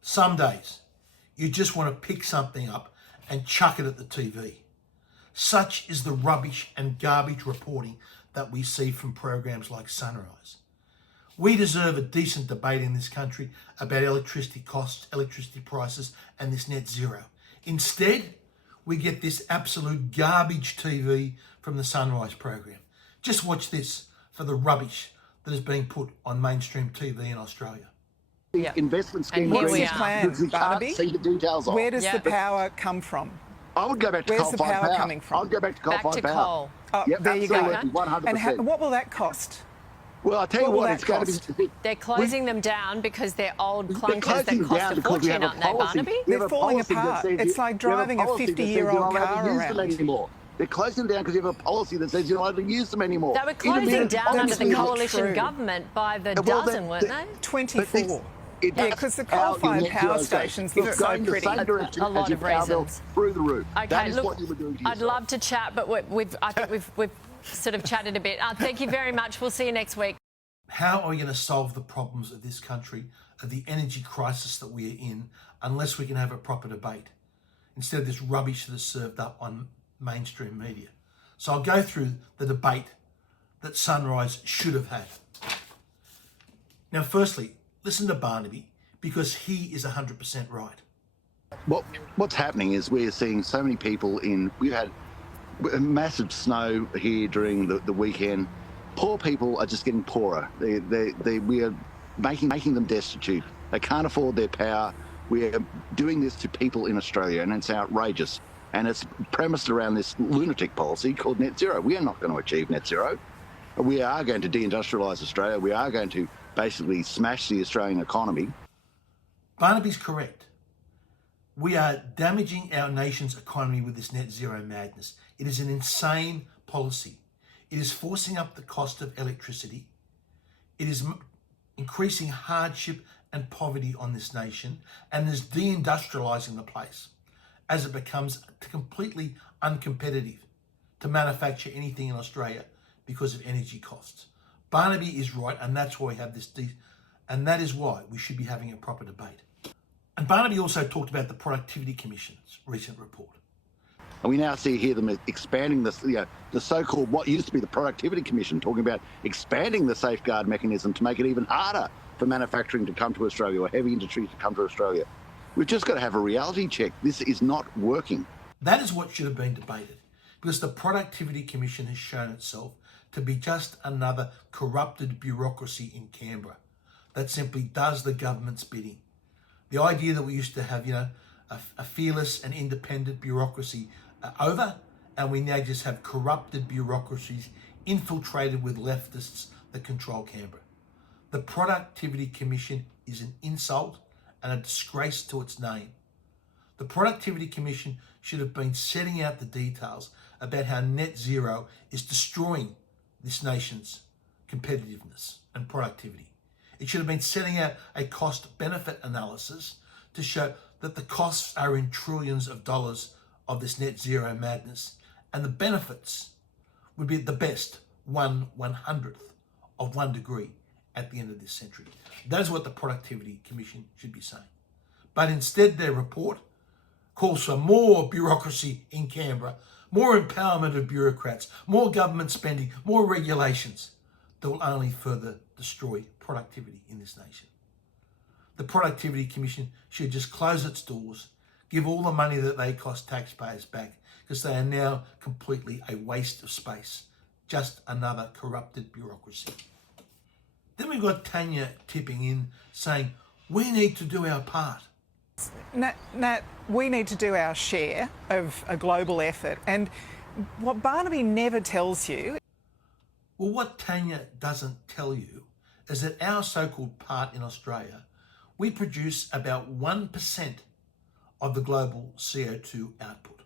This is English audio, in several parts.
Some days, you just want to pick something up and chuck it at the TV. Such is the rubbish and garbage reporting that we see from programs like Sunrise. We deserve a decent debate in this country about electricity costs, electricity prices, and this net zero. Instead, we get this absolute garbage TV from the Sunrise program. Just watch this for the rubbish that is being put on mainstream TV in Australia. Yeah. Investment scheme. And here we we are. can't see the details of. Where does the power come from? I would go back to Where's the coal-fired power power. coming from? I'd go back to coal-fired power. coal. Oh, Yep, there you go. absolutely, 100%. And what will that cost? Well, I'll tell you What will what, that it's going cost? to be... They're closing them down because they're old They're clunkers closing that them cost down a because we fortune, have aren't they, policy. Barnaby? We have They're a falling policy that apart. says It's like we have driving a policy that says 50-year-old you're not allowed car to use them around. anymore. They're closing them down because you have a policy that says you're not allowed to use them anymore. They were closing down under the not coalition true. government by the Well, dozen, weren't they? 24. Yeah, because the coal-fired power stations look so pretty. A lot of reasons. Through the roof. Okay, That is look, what you were doing to I'd yourself. love to chat, but I think we've sort of chatted a bit. Thank you very much. We'll see you next week. How are we going to solve the problems of this country, of the energy crisis that we are in, unless we can have a proper debate, instead of this rubbish that is served up on mainstream media? So I'll go through the debate that Sunrise should have had. Now, firstly, listen to Barnaby, because he is 100% right. What's happening is we're seeing so many people we've had massive snow here during the weekend. Poor people are just getting poorer. We are making them destitute. They can't afford their power. We are doing this to people in Australia, and it's outrageous. And it's premised around this lunatic policy called net zero. We are not going to achieve net zero. We are going to deindustrialise Australia. We are going to basically smash the Australian economy. Barnaby's correct. We are damaging our nation's economy with this net zero madness. It is an insane policy. It is forcing up the cost of electricity. It is increasing hardship and poverty on this nation, and is deindustrialising the place as it becomes completely uncompetitive to manufacture anything in Australia because of energy costs. Barnaby is right, and that's why we have this, and that is why we should be having a proper debate. And Barnaby also talked about the Productivity Commission's recent report. And we now see here them expanding the so-called, what used to be the Productivity Commission, talking about expanding the safeguard mechanism to make it even harder for manufacturing to come to Australia or heavy industry to come to Australia. We've just got to have a reality check. This is not working. That is what should have been debated, because the Productivity Commission has shown itself to be just another corrupted bureaucracy in Canberra that simply does the government's bidding. The idea that we used to have, a fearless and independent bureaucracy over, and we now just have corrupted bureaucracies infiltrated with leftists that control Canberra. The Productivity Commission is an insult and a disgrace to its name. The Productivity Commission should have been setting out the details about how net zero is destroying this nation's competitiveness and productivity. It should have been setting out a cost-benefit analysis to show that the costs are in trillions of dollars of this net zero madness, and the benefits would be at the best 1/100th of 1 degree at the end of this century. That is what the Productivity Commission should be saying. But instead, their report calls for more bureaucracy in Canberra, more empowerment of bureaucrats, more government spending, more regulations that will only further destroy productivity in this nation. The Productivity Commission should just close its doors, give all the money that they cost taxpayers back, because they are now completely a waste of space. Just another corrupted bureaucracy. Then we've got Tanya tipping in saying, we need to do our part. Nat, we need to do our share of a global effort. And what Barnaby never tells you... Well, what Tanya doesn't tell you is that our so-called part in Australia, we produce about 1% of the global CO2 output.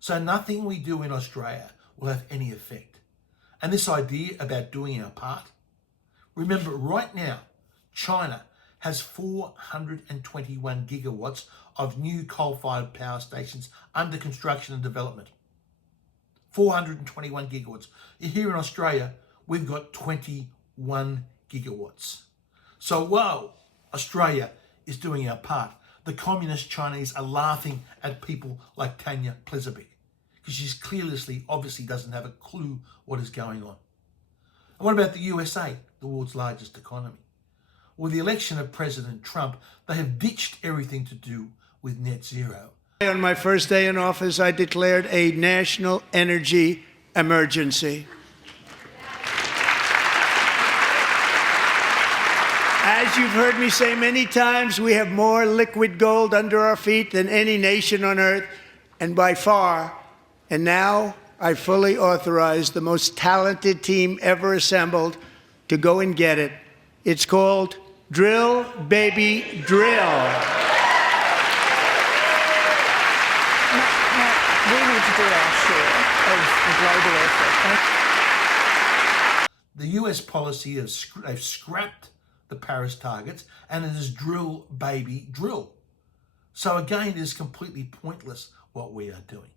So nothing we do in Australia will have any effect. And this idea about doing our part, remember right now, China has 421 gigawatts of new coal-fired power stations under construction and development. 421 gigawatts. Here in Australia, we've got 21 gigawatts. So, whoa, Australia is doing our part. The communist Chinese are laughing at people like Tanya Plizovic because she's clearly, obviously doesn't have a clue what is going on. And what about the USA, the world's largest economy? With the election of President Trump, they have ditched everything to do with net zero. On my first day in office, I declared a national energy emergency. As you've heard me say many times, we have more liquid gold under our feet than any nation on earth, and by far. And now I fully authorize the most talented team ever assembled to go and get it. It's called Drill, Baby, Drill. We need to do our share of the global effort. The US policy they've scrapped the Paris targets, and it is drill, baby, drill. So again, it is completely pointless what we are doing.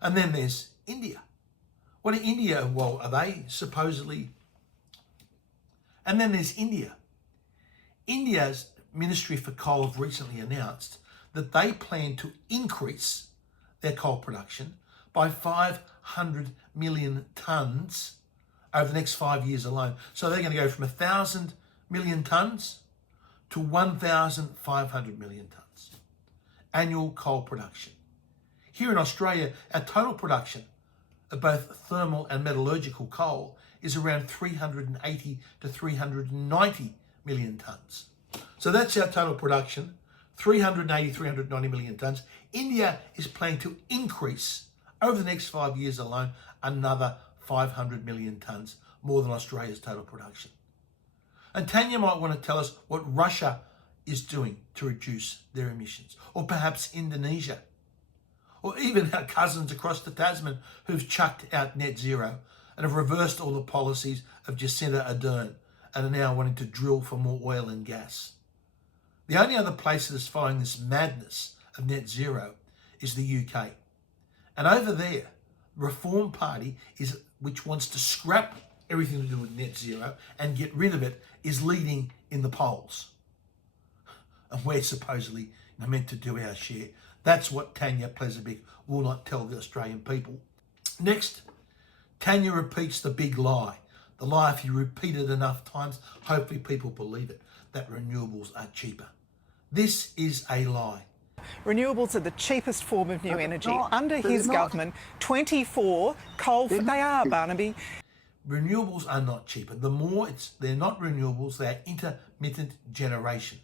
And then there's India. What are India? Well, are they supposedly? And then there's India. India's Ministry for Coal have recently announced that they plan to increase their coal production by 500 million tonnes over the next 5 years alone. So they're going to go from 1,000 million tonnes to 1,500 million tonnes annual coal production. Here in Australia, our total production of both thermal and metallurgical coal is around 380 to 390 million tonnes. So that's our total production, 380, 390 million tonnes. India is planning to increase over the next 5 years alone another 500 million tonnes, more than Australia's total production. And Tanya might want to tell us what Russia is doing to reduce their emissions, or perhaps Indonesia, or even our cousins across the Tasman who've chucked out net zero and have reversed all the policies of Jacinda Ardern and are now wanting to drill for more oil and gas. The only other place that is following this madness of net zero is the UK. And over there, the Reform Party, which wants to scrap everything to do with net zero and get rid of it, is leading in the polls. And we're supposedly meant to do our share. That's what Tanya Plizovic will not tell the Australian people. Next, Tanya repeats the big lie. The lie, if you repeat it enough times, hopefully people believe it, that renewables are cheaper. This is a lie. Renewables are the cheapest form of new energy. not. Under They're his not. government, 24 coal... They are, Barnaby. Renewables are not cheaper. They're not renewables, they are intermittent generation.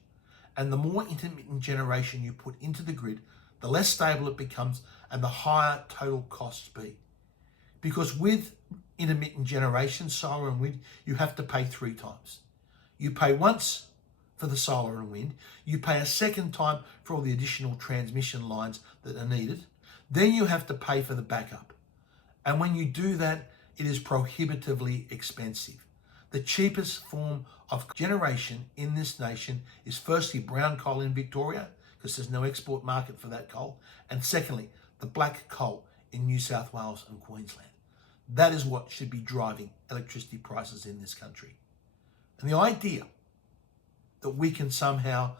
And the more intermittent generation you put into the grid, the less stable it becomes and the higher total costs be. Because with intermittent generation, solar and wind, you have to pay 3 times. You pay once for the solar and wind, you pay a second time for all the additional transmission lines that are needed, then you have to pay for the backup. And when you do that, it is prohibitively expensive. The cheapest form of generation in this nation is firstly brown coal in Victoria, because there's no export market for that coal, and secondly, the black coal in New South Wales and Queensland. That is what should be driving electricity prices in this country. And the idea that we can somehow,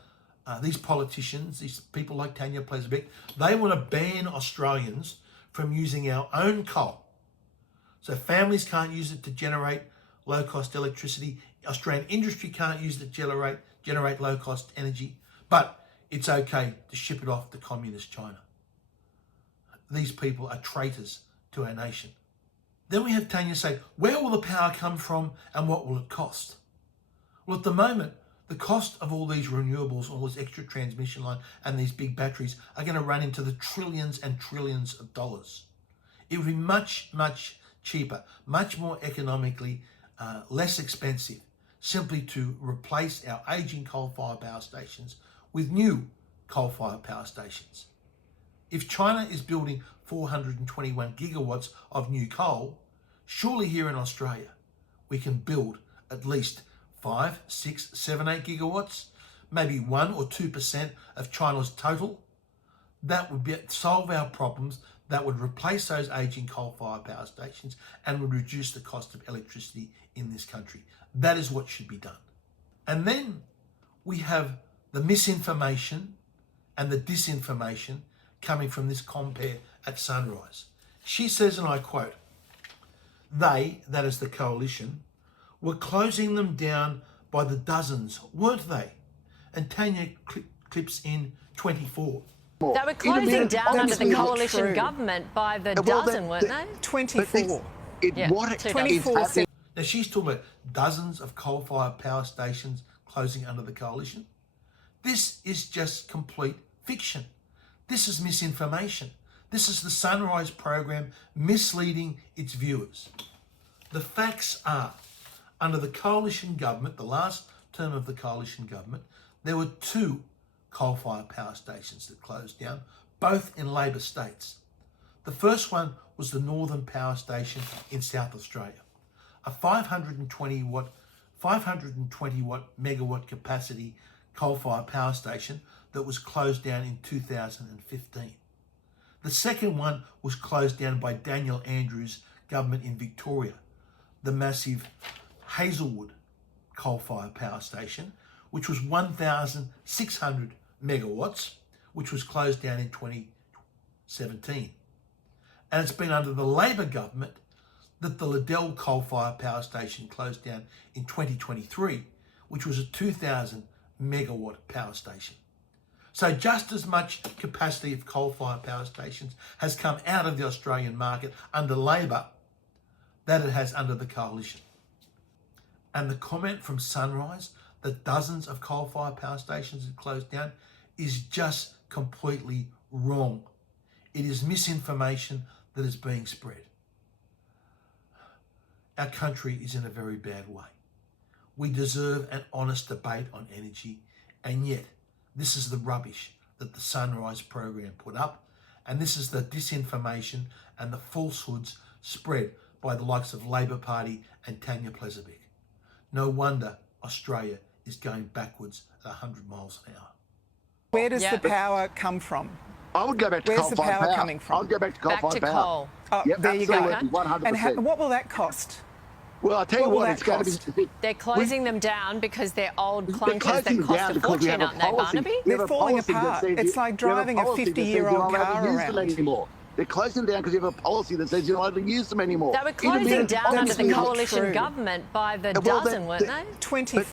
these politicians, these people like Tanya Plizovic, they want to ban Australians from using our own coal. So families can't use it to generate low-cost electricity. Australian industry can't use it to generate low-cost energy, but it's okay to ship it off to communist China. These people are traitors to our nation. Then we have Tanya say, where will the power come from and what will it cost? Well, at the moment, the cost of all these renewables, all this extra transmission line and these big batteries are going to run into the trillions and trillions of dollars. It would be much, much cheaper, much more economically less expensive, simply to replace our aging coal-fired power stations with new coal-fired power stations. If China is building 421 gigawatts of new coal, surely here in Australia we can build at least 5, 6, 7, 8 gigawatts, maybe 1 or 2% of China's total. That would solve our problems. That would replace those aging coal-fired power stations and would reduce the cost of electricity in this country. That is what should be done. And then we have the misinformation and the disinformation coming from this compere at Sunrise. She says, and I quote, "They, that is the coalition, were closing them down by the dozens, weren't they?" And Tanya clips in 24. They were closing down under the not coalition true. government by the Well, dozen, weren't they? 24. Yeah, What two is 24 happening? Now she's talking about dozens of coal-fired power stations closing under the coalition. This is just complete fiction. This is misinformation. This is the Sunrise program misleading its viewers. The facts are, under the coalition government, the last term of the coalition government, there were 2 coal-fired power stations that closed down, both in Labor states. The first one was the Northern Power Station in South Australia, a 520 watt megawatt capacity coal-fired power station that was closed down in 2015. The second one was closed down by Daniel Andrews' government in Victoria, the massive Hazelwood coal-fired power station, which was 1,600 megawatts, which was closed down in 2017. And it's been under the Labor government that the Liddell coal-fired power station closed down in 2023, which was a 2,000 megawatt power station. So just as much capacity of coal-fired power stations has come out of the Australian market under Labor that it has under the coalition. And the comment from Sunrise that dozens of coal-fired power stations have closed down is just completely wrong. It is misinformation that is being spread. Our country is in a very bad way. We deserve an honest debate on energy, and yet this is the rubbish that the Sunrise program put up, and this is the disinformation and the falsehoods spread by the likes of Labor Party and Tanya Plezovic. No wonder Australia is going backwards at 100 miles an hour. Where does Yeah. the power come from? I would go back to Where's the coal-fired power power. coming from? I'd go back to Back coal-fired to power. coal. Oh, Yep, there you go. absolutely, 100%. And what will that cost? Well, I tell you what will what, that it's going to cost? be. They're closing them down because they're old They're clunkers closing that them cost down a because we fortune, have a aren't they, policy. Barnaby? We have They're a falling policy that apart. says It's like driving a 50-year-old car Them around. anymore. They're closing them down because you have a policy that says you're not allowed to use them anymore. They were closing down under the not coalition true. government by the Well, dozen, weren't they? 20